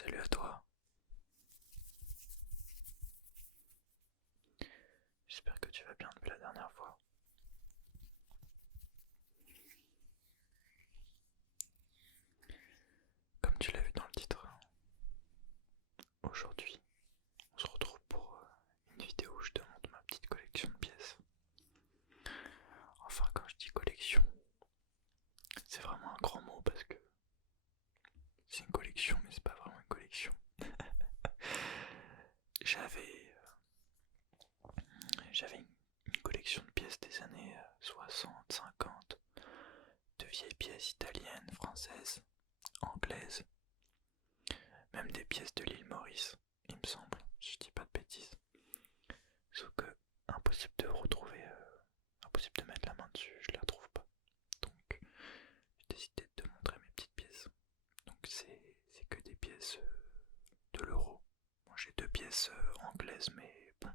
Salut à toi, j'espère que tu vas bien depuis la dernière fois. Comme tu l'as vu dans le titre, aujourd'hui on se retrouve pour une vidéo où je te montre ma petite collection de pièces. Enfin quand je dis collection, c'est vraiment un grand mot parce que c'est une collection mais c'est pas vraiment une collection. J'avais j'avais une collection de pièces des années 60, 50, de vieilles pièces italiennes, françaises, anglaises, même des pièces de l'île Maurice, il me semble, si je dis pas de bêtises. Sauf que impossible de retrouver, impossible de mettre la main dessus, je les retrouve pas. Donc j'ai décidé de te montrer mes petites pièces. Donc c'est que des pièces de l'euro. Bon, j'ai deux pièces anglaises, mais bon,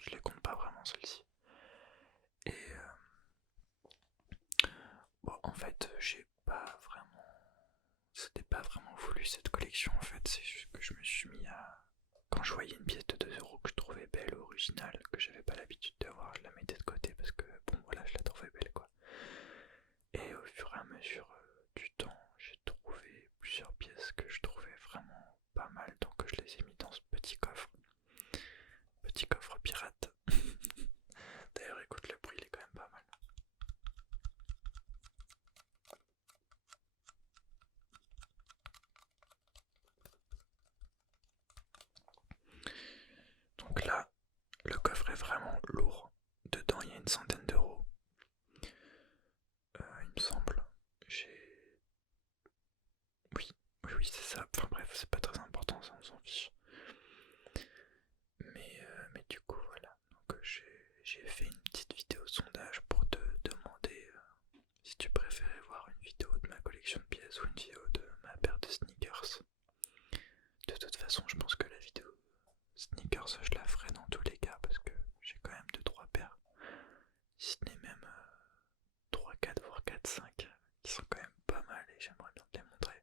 je les compte pas vraiment celles-ci. Et bon, en fait, j'ai pas vraiment. C'était pas vraiment voulu cette collection en fait, c'est juste que je me suis mis à. Quand je voyais une pièce de 2 € que je trouvais belle, originale, que j'avais pas l'habitude d'avoir, je la mettais de côté parce que bon voilà, je la trouvais belle quoi. Et au fur et à mesure du temps, j'ai trouvé plusieurs pièces que je trouvais vraiment pas mal, donc je les ai mis dans ce petit coffre pirate. D'ailleurs, écoute, le prix il est quand même pas mal. Donc là, le coffre est vraiment lourd. Dedans, il y a une centaine d'euros. Il me semble. J'ai. Oui, c'est ça. Enfin bref, c'est pas très important, ça on s'en fiche. Mais du coup, voilà. Donc j'ai fait une petite vidéo sondage pour te demander si tu préférais voir une vidéo de ma collection de pièces ou une vidéo de ma paire de sneakers. De toute façon, je pense que la vidéo sneakers, je la ferai dans tous les cas parce que j'ai quand même 2 3 paires. Si ce n'est même 3 4 voire 4 5 qui sont quand même pas mal et j'aimerais bien te les montrer.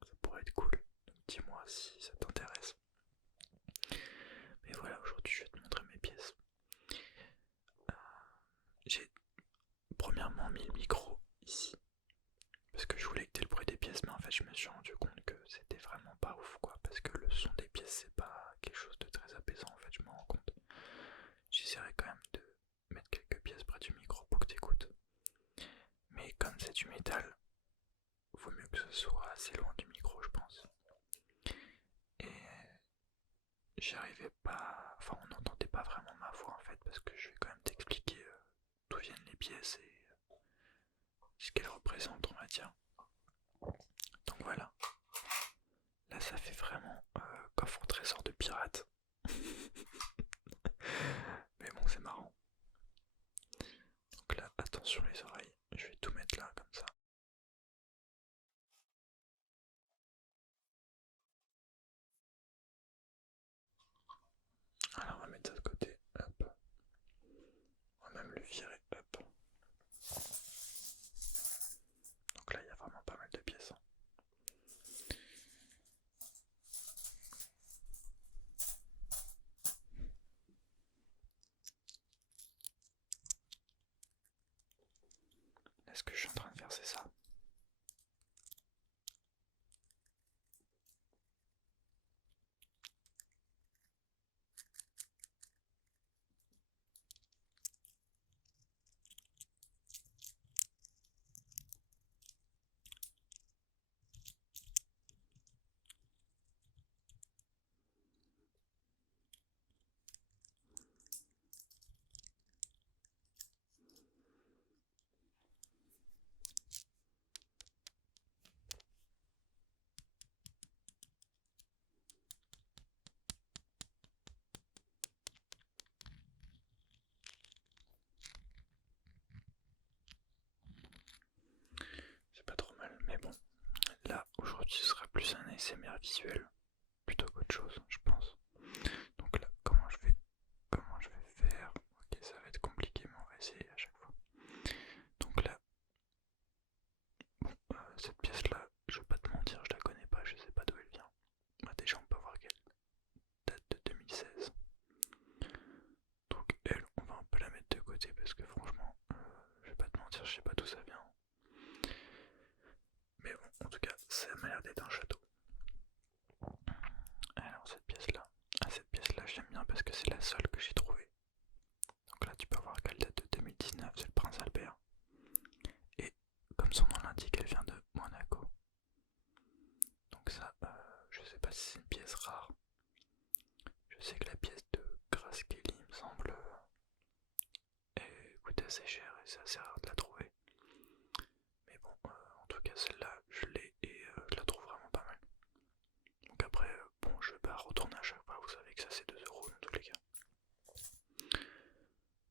Ça pourrait être cool. Donc dis-moi si ça t'intéresse. Mais voilà, aujourd'hui je vais te montrer mes pièces. J'ai premièrement mis le micro ici parce que je voulais que tu aies le bruit des pièces, mais en fait je me suis rendu compte que c'était vraiment pas ouf quoi, parce que le son des pièces c'est pas quelque chose de très apaisant en fait, je me rends compte. J'essaierai quand même de mettre quelques pièces près du micro pour que tu écoutes. Mais comme c'est du métal, vaut mieux que ce soit assez loin du micro je pense. Et j'arrivais pas, enfin on n'entendait pas vraiment ma voix en fait, parce que je vais quand même t'expliquer d'où viennent les pièces et ce qu'elles représentent on va dire. Donc voilà, là ça fait vraiment coffre au trésor de pirate. Mais bon c'est marrant. Donc là attention les oreilles, je vais tout mettre là comme ça. Alors on va mettre ça de côté, hop. On va même le virer, hop. Donc là il y a vraiment pas mal de pièces, hein. Là ce que je suis en train de faire c'est ça. C'est pas trop mal, mais bon. Là aujourd'hui ce sera plus un ASMR visuel plutôt qu'autre chose je pense. Donc là comment je vais faire. Ok ça va être compliqué mais on va essayer à chaque fois. Donc là, bon, cette pièce là, je vais pas te mentir, je la connais pas, je sais pas d'où elle vient. Bah, déjà si c'est une pièce rare. Je sais que la pièce de Grace Kelly me semble coûte assez cher et c'est assez rare de la trouver. Mais bon, en tout cas celle-là je l'ai et je la trouve vraiment pas mal. Donc après, bon, je vais pas retourner à chaque fois, vous savez que ça c'est 2 euros dans tous les cas.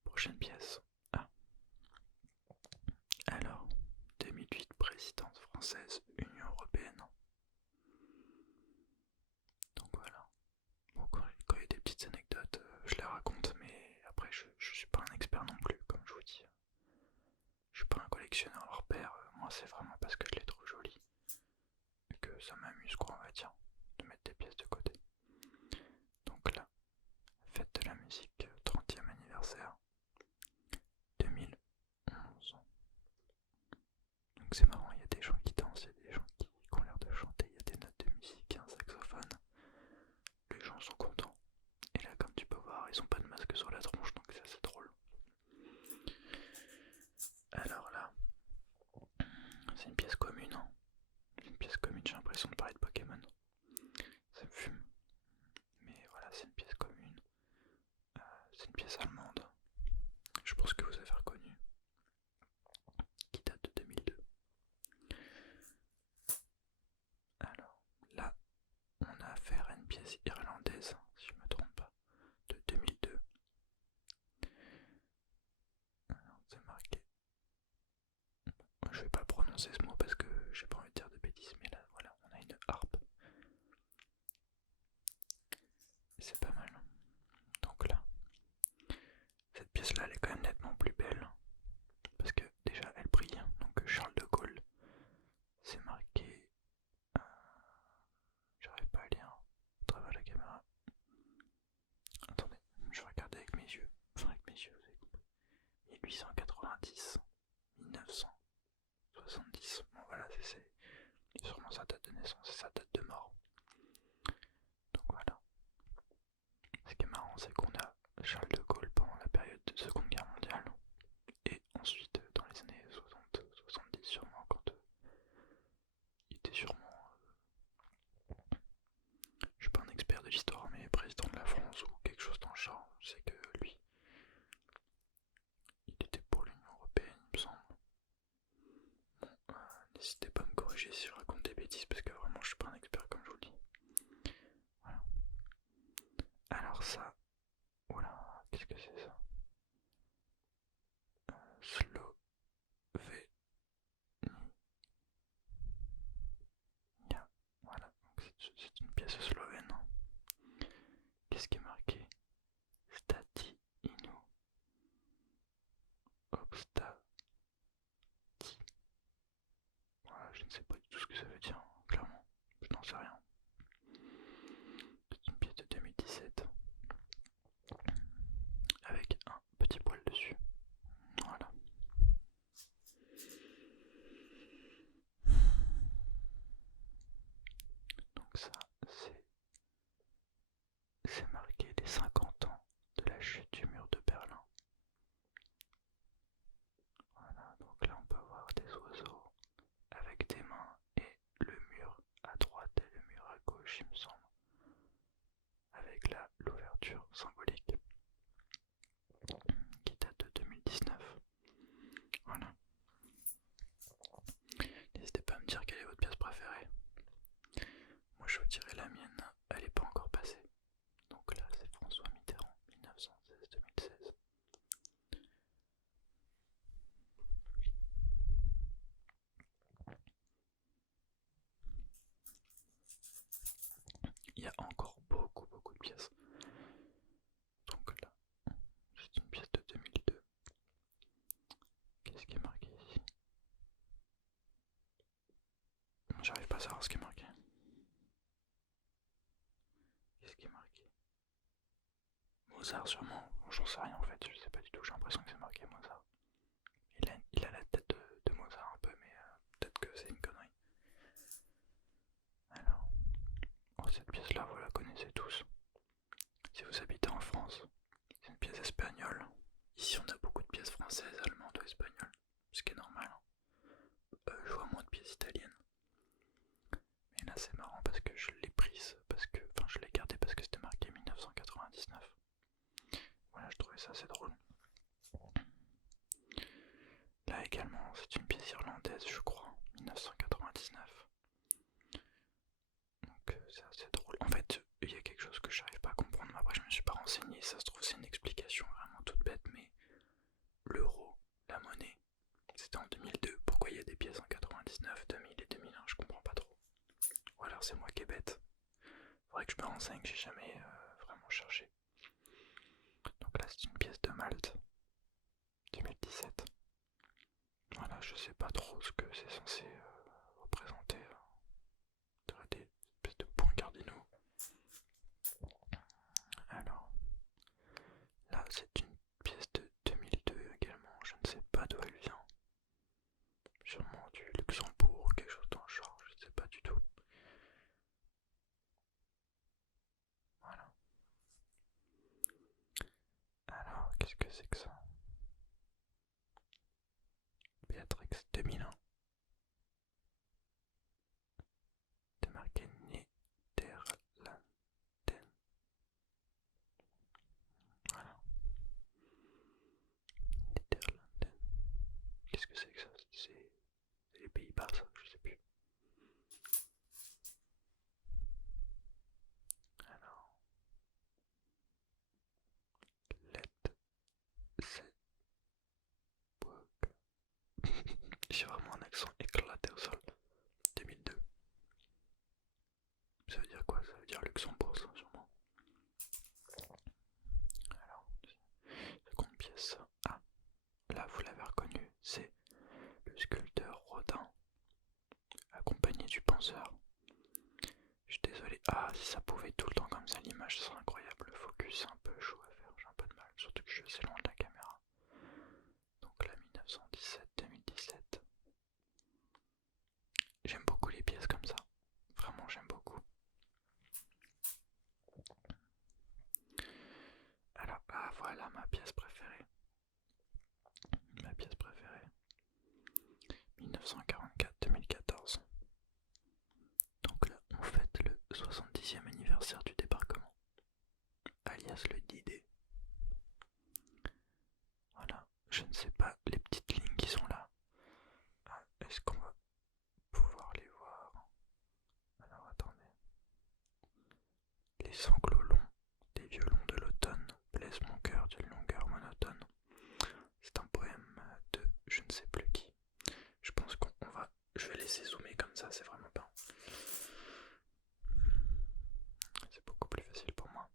Prochaine pièce. Ah. Alors, 2008, présidence française, Union Européenne. Donc voilà. Bon, quand il y a des petites anecdotes, je les raconte, mais après je suis pas un expert non plus, comme je vous dis. Je suis pas un collectionneur hors pair, moi c'est vraiment parce que je les trouve jolies. Et que ça m'amuse quoi, on va dire, de mettre des pièces de côté. Donc là, fête de la musique, 30e anniversaire, 2011. Donc c'est marrant, il y a des gens qui dansent, il y a des gens qui ont l'air de chanter, il y a des notes de musique, un saxophone. Les gens sont contents. Et là, comme tu peux voir, ils ont pas de masque sur la tronche, donc c'est assez drôle. Alors là, c'est une pièce commune. Hein. C'est une pièce commune, j'ai l'impression de parler de Pokémon. Ça me fume. Mais voilà, c'est une pièce commune. C'est une pièce allemande. Je pense que vous avez reconnu. Qui date de 2002. Alors là, on a affaire à une pièce irlandaise, si je me trompe pas, de 2002. Alors c'est marqué. Je vais pas prononcer ce mot parce que j'ai pas envie de dire de bêtises, mais là voilà, on a une harpe. C'est pas mal. Donc là, cette pièce là elle est quand même nettement plus belle. Parce que déjà elle brille. Donc Charles de Gaulle, c'est marqué. J'arrive pas à lire à travers la caméra. Attendez, je vais regarder avec mes yeux. Enfin avec mes yeux, vous avez compris. 1890, 1970. Bon voilà, c'est sûrement sa date de naissance et sa date de mort. Donc voilà. Ce qui est marrant, c'est qu'on a Charles de Gaulle pendant la période de Seconde Guerre mondiale. Et ensuite, dans les années 60, 70 sûrement, quand il était sûrement, je suis pas un expert de l'histoire, mais président de la France ou quelque chose dans le genre. Je sais que lui, il était pour l'Union Européenne, il me semble. Bon, n'hésitez pas à me corriger si je raconte des bêtises, parce que vraiment je suis pas un expert comme je vous le dis. Voilà. Alors ça, oula, qu'est-ce que c'est ça? Slovénie. Voilà, c'est une pièce slovène. Qu'est-ce qui est marqué? Stati Inu Obstati. Voilà, je ne sais pas du tout ce que ça veut dire, clairement. Je n'en sais rien. C'est une pièce de 2017. Avec un petit poil dessus. Voilà. Donc ça, c'est marqué les 50 ans de la chute du mur de Berlin. Voilà, donc là on peut voir des oiseaux avec des mains et le mur à droite et le mur à gauche, il me semble. Avec là l'ouverture symbolique qui date de 2019. Voilà. N'hésitez pas à me dire quelle est votre pièce préférée. Moi je vous dirais la mienne, elle n'est pas encore passée. Donc là c'est François Mitterrand, 1916-2016. Il y a encore beaucoup de pièces. Donc là, c'est une pièce de 2002. Qu'est-ce qui est marqué ici? J'arrive pas à savoir ce qui est marqué. Qu'est-ce qui est marqué? Mozart sûrement, j'en sais rien en fait, je sais pas du tout, j'ai l'impression que c'est marqué Mozart. Il a la tête de Mozart un peu, mais peut-être que c'est une connerie. Alors, cette pièce là vous la connaissez tous. Si vous habitez en France, c'est une pièce espagnole. Ici on a beaucoup de pièces françaises, allemandes ou espagnoles, ce qui est normal. Je vois moins de pièces italiennes. Mais là c'est marrant parce que je l'ai prise cicatrice parce que, enfin je l'ai gardé parce que c'était marqué 1999. Voilà, je trouvais ça assez drôle. Là également, c'est une pièce irlandaise, je crois, 1999. Donc c'est assez drôle. En fait, il y a quelque chose que j'arrive pas à comprendre, mais après je me suis pas renseigné, ça se trouve c'est une explication vraiment toute bête, mais l'euro, la monnaie, c'était en 2002, pourquoi il y a des pièces en 99, 2000 et 2001, je comprends pas trop. Ou alors c'est moi qui est bête. Faudrait que je me renseigne, j'ai jamais vraiment cherché. Donc là c'est une pièce de Malte, 2017. Voilà, je sais pas trop ce que c'est censé représenter. Des espèces de points cardinaux. Alors, là c'est une pièce de 2002 également, je ne sais pas d'où elle vient. Sûrement du Luxembourg ou quelque chose dans le genre, je ne sais pas du tout. Voilà. Alors, qu'est-ce que c'est que ça? Béatrix 2001. C'est marqué Néderlanden. Voilà. Néderlanden. Qu'est-ce que c'est que ça? C'est les Pays-Bas, ça, je sais plus. Alors, let set work. J'ai vraiment un accent éclaté au sol. 2002. Ça veut dire quoi? Ça veut dire Luxembourg, ça, sûrement. Alors, seconde pièce. Ah, là vous l'avez reconnu, c'est le sculpteur Rodin, accompagné du penseur. Je suis désolé. Ah, si ça pouvait tout le temps comme ça, l'image serait incroyable. Le focus c'est un peu chaud à faire, j'ai un peu de mal, surtout que je suis assez loin de la caméra. Donc là, 1917-2017. J'aime beaucoup les pièces comme ça. Vraiment, j'aime beaucoup. Alors, ah voilà ma pièce préférée. Ma pièce préférée. 1944-2014. Donc là, on fête le 70e anniversaire du débarquement, alias le D-Day. Voilà, je ne sais pas les petites lignes qui sont là. Ah, est-ce qu'on va pouvoir les voir? Alors attendez. Les sanglots longs des violons de l'automne blessent mon cœur d'une longueur monotone. C'est un poème de je ne sais plus qui. Je pense qu'on va... Je vais laisser zoomer comme ça, c'est vraiment pas... C'est beaucoup plus facile pour moi.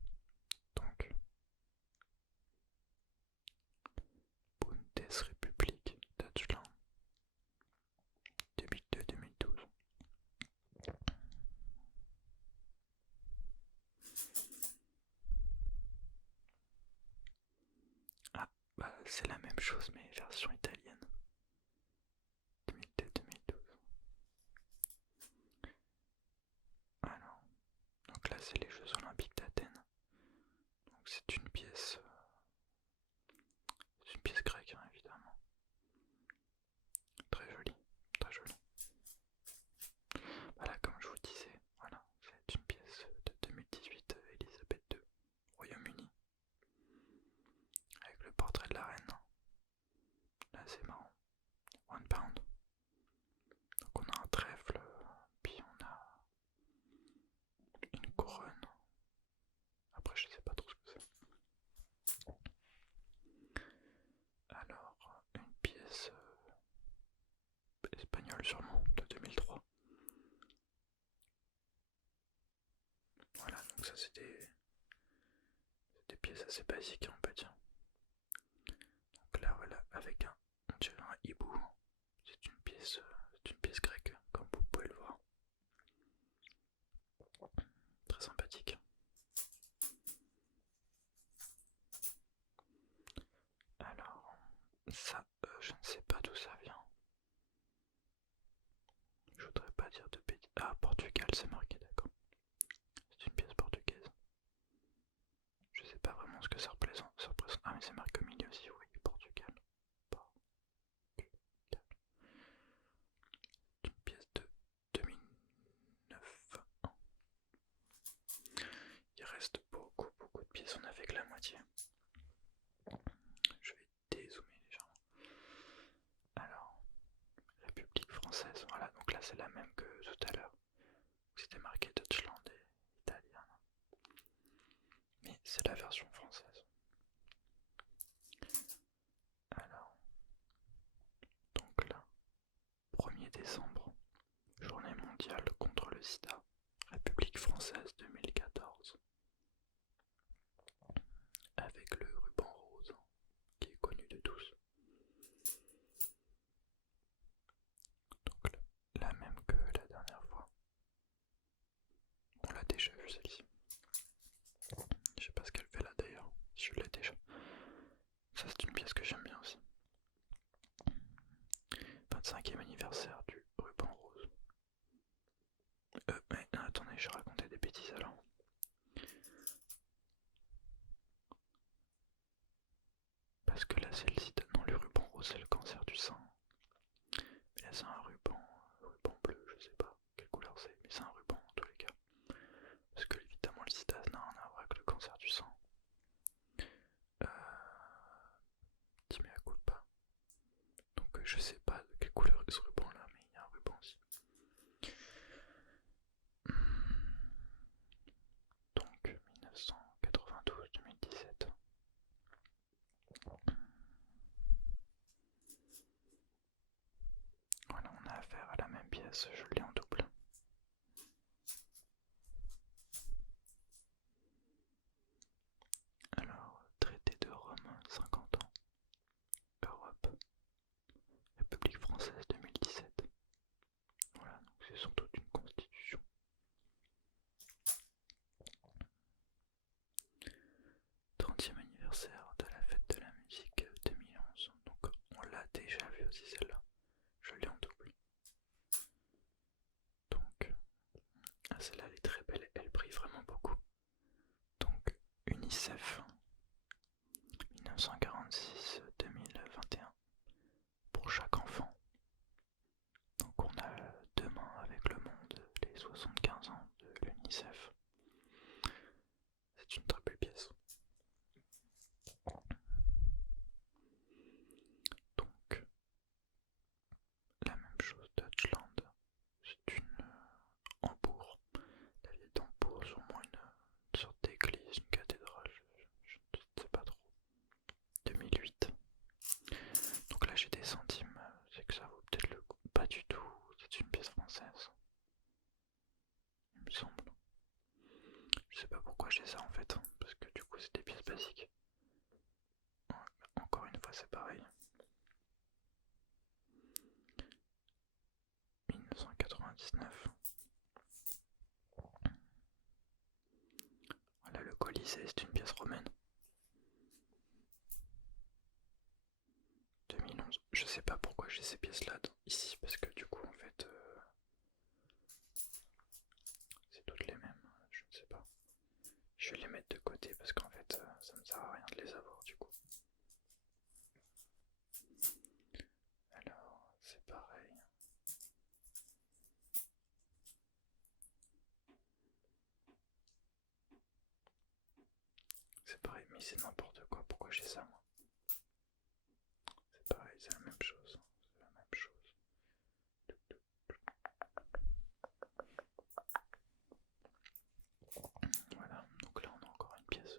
Donc... Bundesrepublik Deutschland 2002-2012. Ah, bah c'est la même chose mais version italienne. 2002-2012. Alors, donc là c'est les Jeux Olympiques d'Athènes. Donc c'est une pièce grecque hein, évidemment. Très jolie, très jolie. Voilà, comme je vous disais, voilà, c'est une pièce de 2018, Elisabeth II, Royaume-Uni, avec le portrait de la reine. Là c'est marrant. One pound. Donc on a un trèfle, puis on a une couronne. Après je sais pas trop ce que c'est. Alors, une pièce espagnole sûrement, de 2003. Voilà, donc ça c'est des pièces assez basiques on peut dire. Donc là voilà, avec on dirait un hibou. C'est une pièce grecque, comme vous pouvez le voir. Très sympathique. Alors, ça, je ne sais pas d'où ça vient. Je voudrais pas dire de bêtises. Ah, Portugal, c'est marqué, d'accord. C'est une pièce portugaise. Je sais pas vraiment ce que ça représente. Ah, mais c'est marqué au milieu aussi, oui, Portugal. Portugal. Une pièce de 2009. reste beaucoup de pièces, on a fait que la moitié. Je vais dézoomer légèrement. Alors, République française, voilà, donc là c'est la même que tout à l'heure. C'était marqué Deutschland et italien. Mais c'est la version française. Alors, donc là, 1er décembre, journée mondiale contre le sida, République française 2014. Avec le ruban rose, qui est connu de tous. Donc la même que la dernière fois. On l'a déjà vu celle-ci. Je sais pas ce qu'elle fait là d'ailleurs, je l'ai déjà. Ça c'est une pièce que j'aime bien aussi. 25e anniversaire du ruban rose. Mais non, attendez, j'ai raconté des bêtises alors. Parce que là c'est le sida, non le ruban rose c'est le cancer du sein. Mais là c'est un ruban bleu, je sais pas quelle couleur c'est, mais c'est un ruban en tous les cas. Parce que évidemment le sida n'a rien à voir avec le cancer du sang. Petit mea culpa. Donc je sais pas de quelle couleur est ce ruban là, mais il y a un ruban aussi. Donc 1992-2017. Voilà, on a affaire à la même pièce, je l'ai en double. Alors, traité de Rome, 50 ans. Europe, République française 2017. Voilà, donc c'est sans doute une constitution. 30e anniversaire de la fête de la musique 2011. Donc on l'a déjà vu aussi celle-là. Je l'ai en double. Donc, celle-là elle est très belle, elle brille vraiment beaucoup. Donc, UNICEF 1946-2021 pour chaque enfant. Donc on a Demain avec le monde, les 75 ans de l'UNICEF. C'est une très belle pièce. Donc, la même chose, Deutschland, c'est une Hambourg. La ville d'Hambourg, sûrement une sorte d'église, une cathédrale, je ne sais pas trop. 2008. Donc là j'ai des centimes, c'est que ça vaut peut-être le coup. Pas du tout, c'est une pièce française. Il me semble. Je sais pas pourquoi j'ai ça en fait, parce que du coup c'est des pièces basiques. Encore une fois c'est pareil. 1999. Voilà le Colisée, c'est une pièce romaine. 2011. Je sais pas pourquoi j'ai ces pièces là ici, parce que du coup en fait c'est toutes les mêmes, je ne sais pas. Je vais les mettre de côté parce qu'en fait ça ne sert à rien de les avoir du coup. Alors c'est pareil. C'est pareil, mais c'est n'importe quoi, pourquoi j'ai ça moi? C'est pareil, c'est la même chose. C'est la même chose. Voilà, donc là on a encore une pièce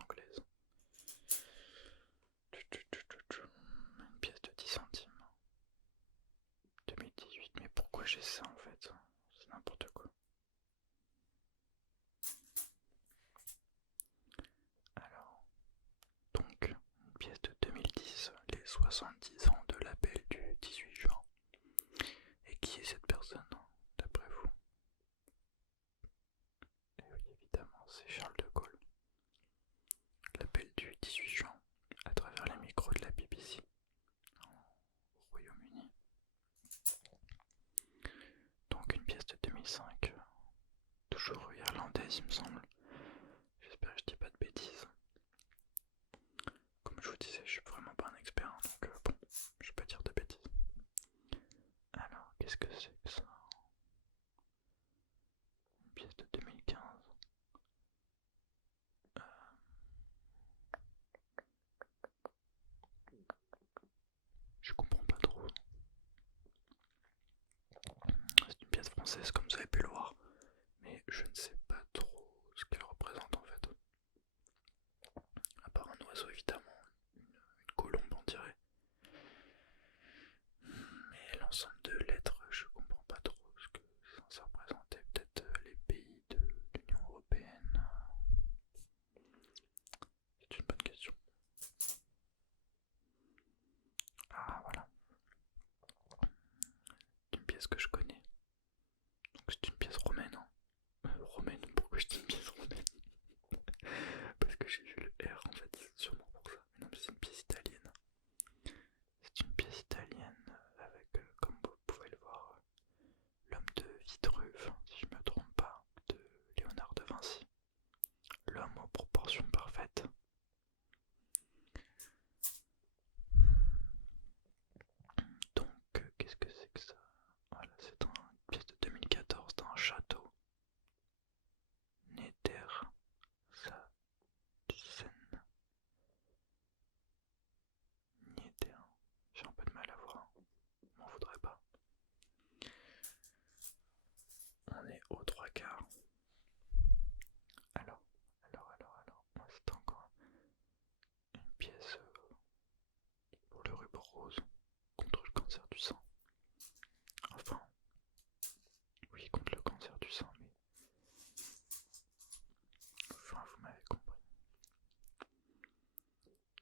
anglaise. Une pièce de 10 centimes. 2018, mais pourquoi j'ai ça en fait? C'est n'importe quoi. Alors, donc, une pièce de 2010, les 70 ans de l'appel du 18 juin. Et qui est cette personne, d'après vous? Et oui, évidemment, c'est Charles de Gaulle. L'appel du 18 juin, à travers les micros de la BBC, au Royaume-Uni. Donc une pièce de 2005, toujours irlandaise il me semble. J'espère que je dis pas de bêtises. Comme je vous disais, je suis vraiment pas un expert, donc bon, je vais pas dire de bêtises. Alors, qu'est-ce que c'est que ça? Une pièce de 2015. française comme vous avez pu le voir, mais je ne sais pas trop ce qu'elle représente en fait. À part un oiseau évidemment, une colombe on dirait. Mais l'ensemble de lettres, je comprends pas trop ce que c'est censé représenter. Peut-être les pays de l'Union Européenne. C'est une bonne question. Ah voilà, c'est une pièce que je connais. Donc c'est une pièce romaine. Hein. Romaine, pourquoi je dis une pièce romaine? Parce que j'ai vu le R en fait, c'est sûrement pour ça. Mais non, mais c'est une pièce italienne. C'est une pièce italienne avec, comme vous pouvez le voir, l'homme de Vitruve, si je ne me trompe pas, de Léonard de Vinci. L'homme aux proportions parfaites. Donc, qu'est-ce que c'est que ça? Voilà, c'est une pièce de 2014 d'un château. Néder Sachsen. Néder. J'ai un peu de mal à voir. On m'en voudrait pas. On est aux trois quarts. Alors, moi c'est encore une pièce pour le ruban rose contre le cancer du sein. Enfin, oui, contre le cancer du sein, mais enfin, vous m'avez compris.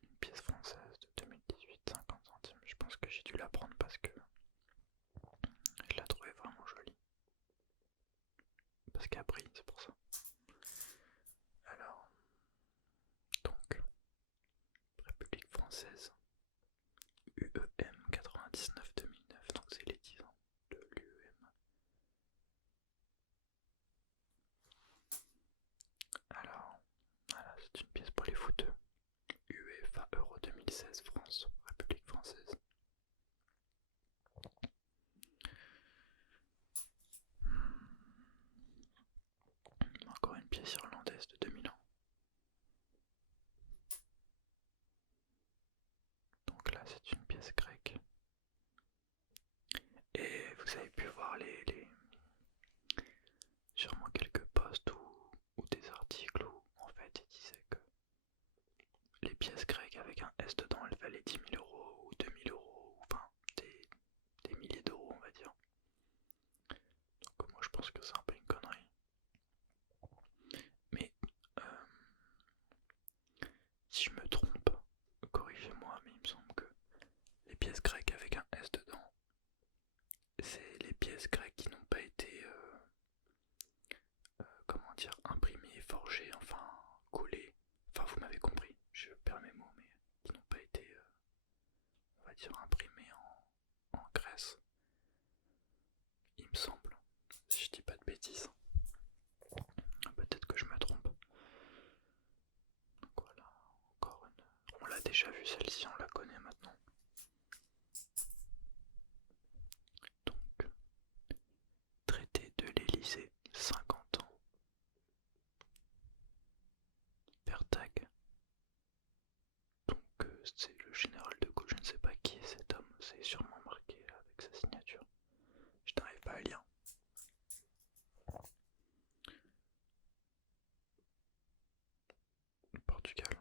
Une pièce française de 2018, 50 centimes. Je pense que j'ai dû la prendre parce que je la trouvais vraiment jolie. Parce qu'elle brille, c'est pour ça. Alors, donc, République française, UEM 99-2009, donc c'est les 10 ans de l'UEM. Alors, voilà, c'est une pièce pour les footeux. UEFA Euro 2016 France, République française. Encore une pièce irlandaise de 2000 ans. Donc là, c'est une pièce grecque. Et vous avez pu voir sûrement quelques posts ou des articles où en fait ils disaient que les pièces grecques avec un S dedans elles valaient 10 000 euros ou 2 000 euros, enfin des milliers d'euros on va dire. Donc moi je pense que c'est un peu une connerie. Mais si je me trompe, corrigez-moi, mais il me semble que les pièces grecques avec un S dedans, c'est les pièces grecques qui n'ont pas été comment dire, imprimées, forgées, enfin collées. Enfin vous m'avez compris, je perds mes mots, mais qui n'ont pas été on va dire imprimées en Grèce. Il me semble, si je dis pas de bêtises. Peut-être que je me trompe. Donc voilà, encore une. On l'a déjà vu celle-ci, on la connaît maintenant. Donc, traité de l'Élysée, 50 ans. Vertag. Donc c'est le général de Gaulle, je ne sais pas qui est cet homme, c'est sûrement marqué avec sa signature. Je n'arrive pas à lire. Le Portugal.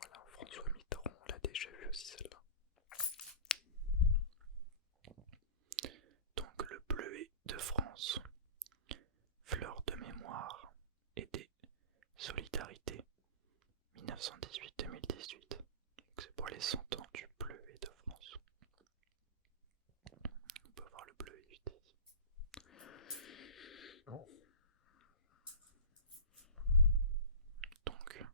Voilà, François Mitterrand, on l'a déjà vu aussi celle-là. Donc le bleuet de France, fleur de mémoire et des solidarités, 1918-2018. C'est pour les 100 ans du bleuet de France. On peut voir le bleuet juste ici. Donc,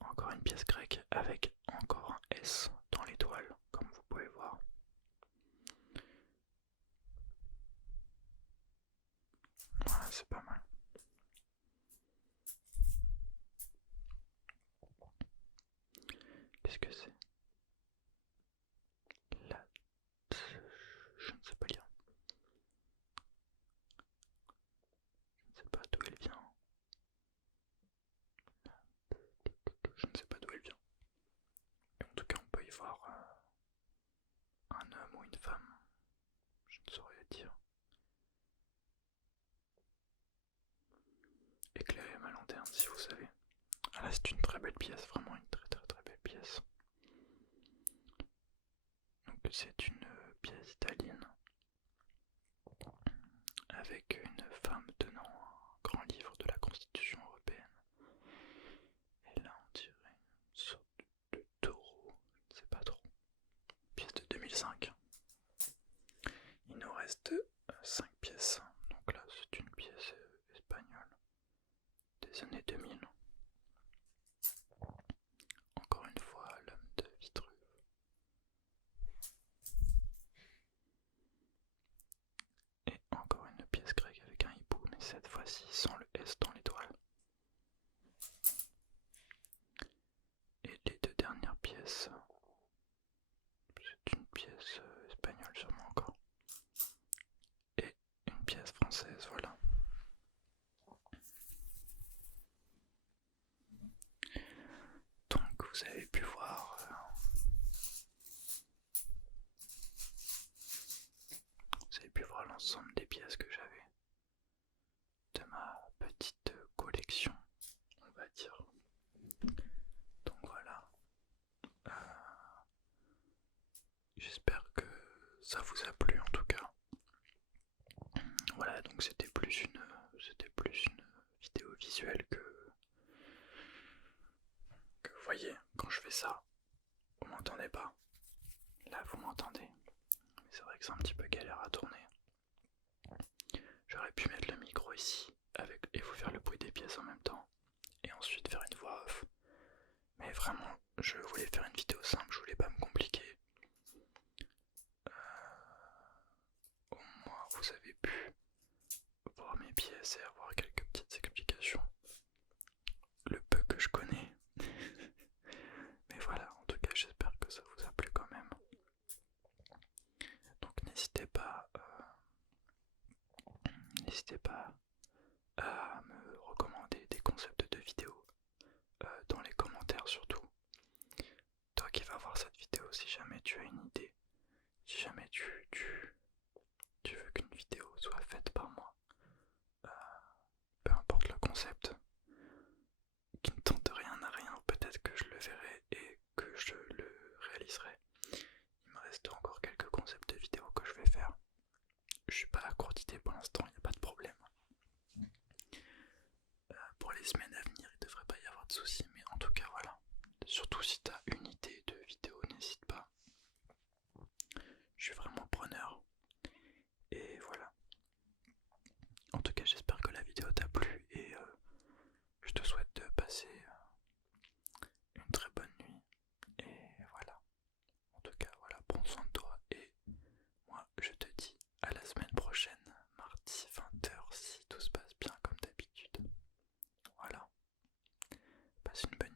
encore une pièce grecque avec encore un S dans l'étoile, comme vous pouvez voir. Voilà, c'est pas mal. Qu'est-ce que c'est? La... Je ne sais pas lire. Je ne sais pas d'où elle vient. Je ne sais pas d'où elle vient. Et en tout cas, Ah, c'est une très belle pièce, vraiment une très très très belle pièce. Donc c'est une pièce italienne avec une femme tenant un grand livre de la Constitution européenne. Et là on dirait une sorte de taureau, je ne sais pas trop. Pièce de 2005. Il nous reste 5 pièces. Donc là c'est une pièce espagnole des années 2000. Encore une fois, l'homme de Vitruve. Et encore une pièce grecque avec un hibou, mais cette fois-ci sans le S dans l'étoile. Et les deux dernières pièces, c'est une pièce espagnole sûrement encore. Et une pièce française, voilà. Donc vous avez pu voir l'ensemble des pièces que j'avais de ma petite collection, on va dire. Donc voilà. J'espère que ça vous a plu en tout cas. Voilà, donc c'était plus une vidéo visuelle que vous voyez, quand je fais ça, vous m'entendez pas. Là vous m'entendez. Mais c'est vrai que c'est un petit peu galère à tourner. J'aurais pu mettre le micro ici et vous faire le bruit des pièces en même temps. Et ensuite faire une voix off. Mais vraiment, je voulais faire une vidéo simple, je voulais pas me compliquer. Au moins vous avez pu voir mes pièces et avoir quelques petites explications. Le peu que je connais. Mais voilà, en tout cas j'espère que ça vous a plu quand même. Donc n'hésitez pas à me recommander des concepts de vidéos dans les commentaires surtout. Toi qui vas voir cette vidéo, si jamais tu as une idée, si jamais tu veux qu'une vidéo soit faite par moi, peu importe le concept, qui ne tente rien à rien, peut-être que je le verrai et que je le réaliserai. Il me reste encore quelques concepts de vidéos que je vais faire. Je suis pas à court d'idées pour l'instant, il n'y a pas de problème. Pour les semaines à venir, il devrait pas y avoir de soucis, mais en tout cas voilà. Surtout si tu as une idée de vidéo, n'hésite pas. Je suis vraiment preneur. Et voilà. En tout cas, j'espère que la vidéo t'a plu et je te souhaite de passer une très bonne nuit. Et voilà. En tout cas, voilà, prends soin de toi et moi je te dis à la semaine prochaine, mardi 20h si tout se passe bien comme d'habitude. Voilà. Passe une bonne